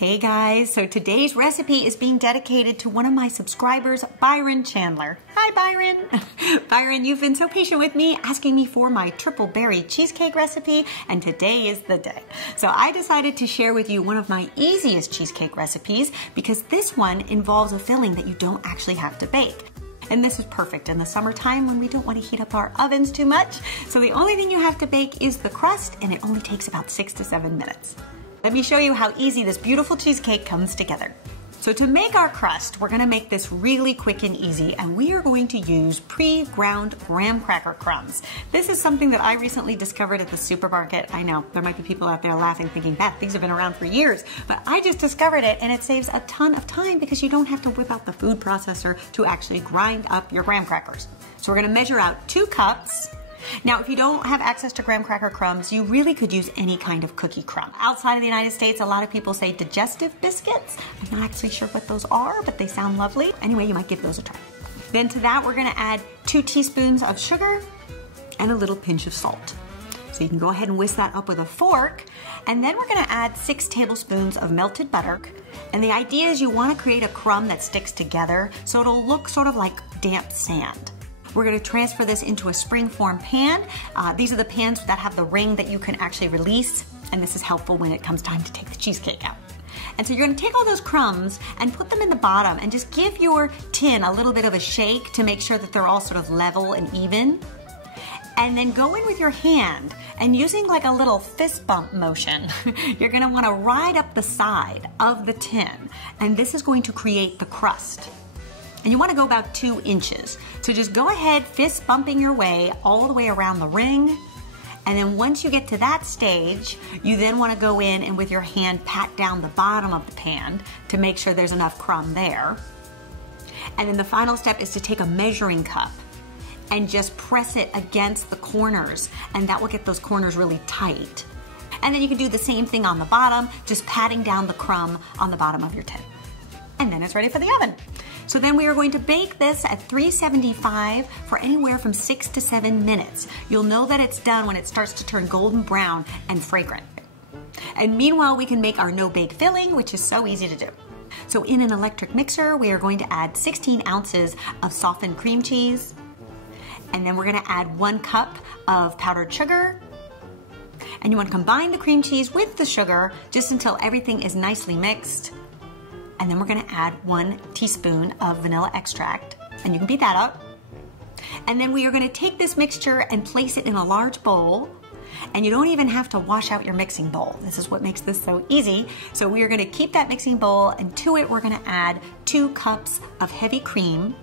Hey guys, so today's recipe is being dedicated to one of my subscribers, Byron Chandler. Hi Byron! Byron, you've been so patient with me asking me for my triple berry cheesecake recipe, and today is the day. So I decided to share with you one of my easiest cheesecake recipes because this one involves a filling that you don't actually have to bake. And this is perfect in the summertime when we don't want to heat up our ovens too much. So the only thing you have to bake is the crust, and it only takes about 6 to 7 minutes. Let me show you how easy this beautiful cheesecake comes together. So to make our crust, we're gonna make this really quick and easy, and we are going to use pre-ground graham cracker crumbs. This is something that I recently discovered at the supermarket. I know, there might be people out there laughing thinking, Beth, these have been around for years, but I just discovered it, and it saves a ton of time because you don't have to whip out the food processor to actually grind up your graham crackers. So we're gonna measure out 2 cups. Now, if you don't have access to graham cracker crumbs, you really could use any kind of cookie crumb. Outside of the United States, a lot of people say digestive biscuits. I'm not actually sure what those are, but they sound lovely. Anyway, you might give those a try. Then to that, we're gonna add 2 teaspoons of sugar and a little pinch of salt. So you can go ahead and whisk that up with a fork. And then we're gonna add 6 tablespoons of melted butter. And the idea is you wanna create a crumb that sticks together so it'll look sort of like damp sand. We're gonna transfer this into a spring-form pan. These are the pans that have the ring that you can actually release, and this is helpful when it comes time to take the cheesecake out. And so you're gonna take all those crumbs and put them in the bottom and just give your tin a little bit of a shake to make sure that they're all sort of level and even. And then go in with your hand and using like a little fist bump motion, you're gonna wanna ride up the side of the tin, and this is going to create the crust. And you want to go about 2 inches. So just go ahead, fist bumping your way all the way around the ring. And then once you get to that stage, you then want to go in and with your hand pat down the bottom of the pan to make sure there's enough crumb there. And then the final step is to take a measuring cup and just press it against the corners, and that will get those corners really tight. And then you can do the same thing on the bottom, just patting down the crumb on the bottom of your tin. And then it's ready for the oven. So then we are going to bake this at 375 for anywhere from 6 to 7 minutes. You'll know that it's done when it starts to turn golden brown and fragrant. And meanwhile, we can make our no-bake filling, which is so easy to do. So in an electric mixer, we are going to add 16 ounces of softened cream cheese. And then we're gonna add 1 cup of powdered sugar. And you wanna combine the cream cheese with the sugar just until everything is nicely mixed. And then we're gonna add 1 teaspoon of vanilla extract, and you can beat that up. And then we are gonna take this mixture and place it in a large bowl, and you don't even have to wash out your mixing bowl. This is what makes this so easy. So we are gonna keep that mixing bowl, and to it we're gonna add 2 cups of heavy cream,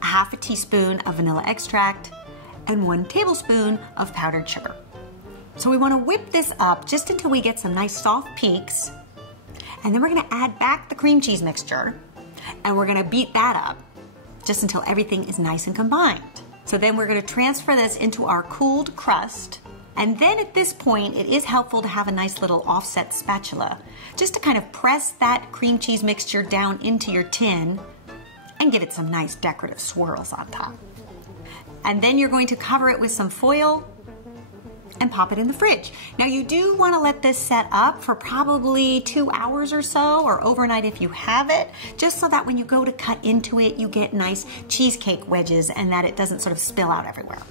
1/2 teaspoon of vanilla extract, and 1 tablespoon of powdered sugar. So we wanna whip this up just until we get some nice soft peaks. And then we're gonna add back the cream cheese mixture, and we're gonna beat that up just until everything is nice and combined. So then we're gonna transfer this into our cooled crust. And then at this point, it is helpful to have a nice little offset spatula, just to kind of press that cream cheese mixture down into your tin and give it some nice decorative swirls on top. And then you're going to cover it with some foil and pop it in the fridge. Now you do want to let this set up for probably 2 hours or so, or overnight if you have it, just so that when you go to cut into it, you get nice cheesecake wedges and that it doesn't sort of spill out everywhere.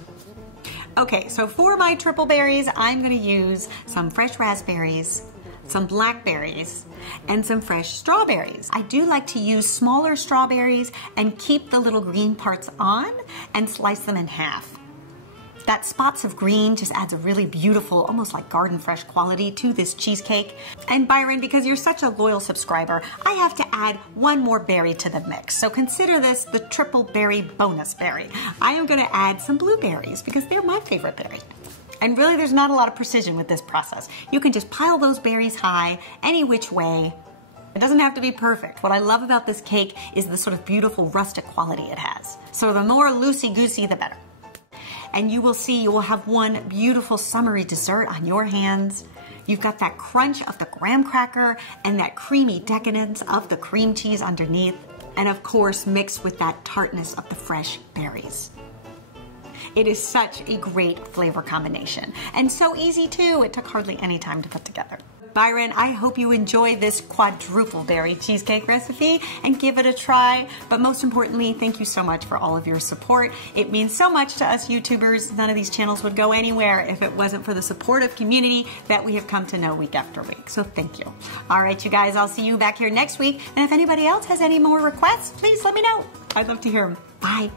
Okay, so for my triple berries, I'm gonna use some fresh raspberries, some blackberries, and some fresh strawberries. I do like to use smaller strawberries and keep the little green parts on and slice them in half. That spots of green just adds a really beautiful, almost like garden fresh quality to this cheesecake. And Byron, because you're such a loyal subscriber, I have to add 1 more berry to the mix. So consider this the triple berry bonus berry. I am gonna add some blueberries because they're my favorite berry. And really there's not a lot of precision with this process. You can just pile those berries high any which way. It doesn't have to be perfect. What I love about this cake is the sort of beautiful rustic quality it has. So the more loosey-goosey, the better. And you will see you will have one beautiful summery dessert on your hands. You've got that crunch of the graham cracker and that creamy decadence of the cream cheese underneath. And of course, mixed with that tartness of the fresh berries. It is such a great flavor combination. And so easy too, it took hardly any time to put together. Byron, I hope you enjoy this quadruple berry cheesecake recipe and give it a try. But most importantly, thank you so much for all of your support. It means so much to us YouTubers. None of these channels would go anywhere if it wasn't for the supportive community that we have come to know week after week. So thank you. All right, you guys, I'll see you back here next week. And if anybody else has any more requests, please let me know. I'd love to hear them. Bye.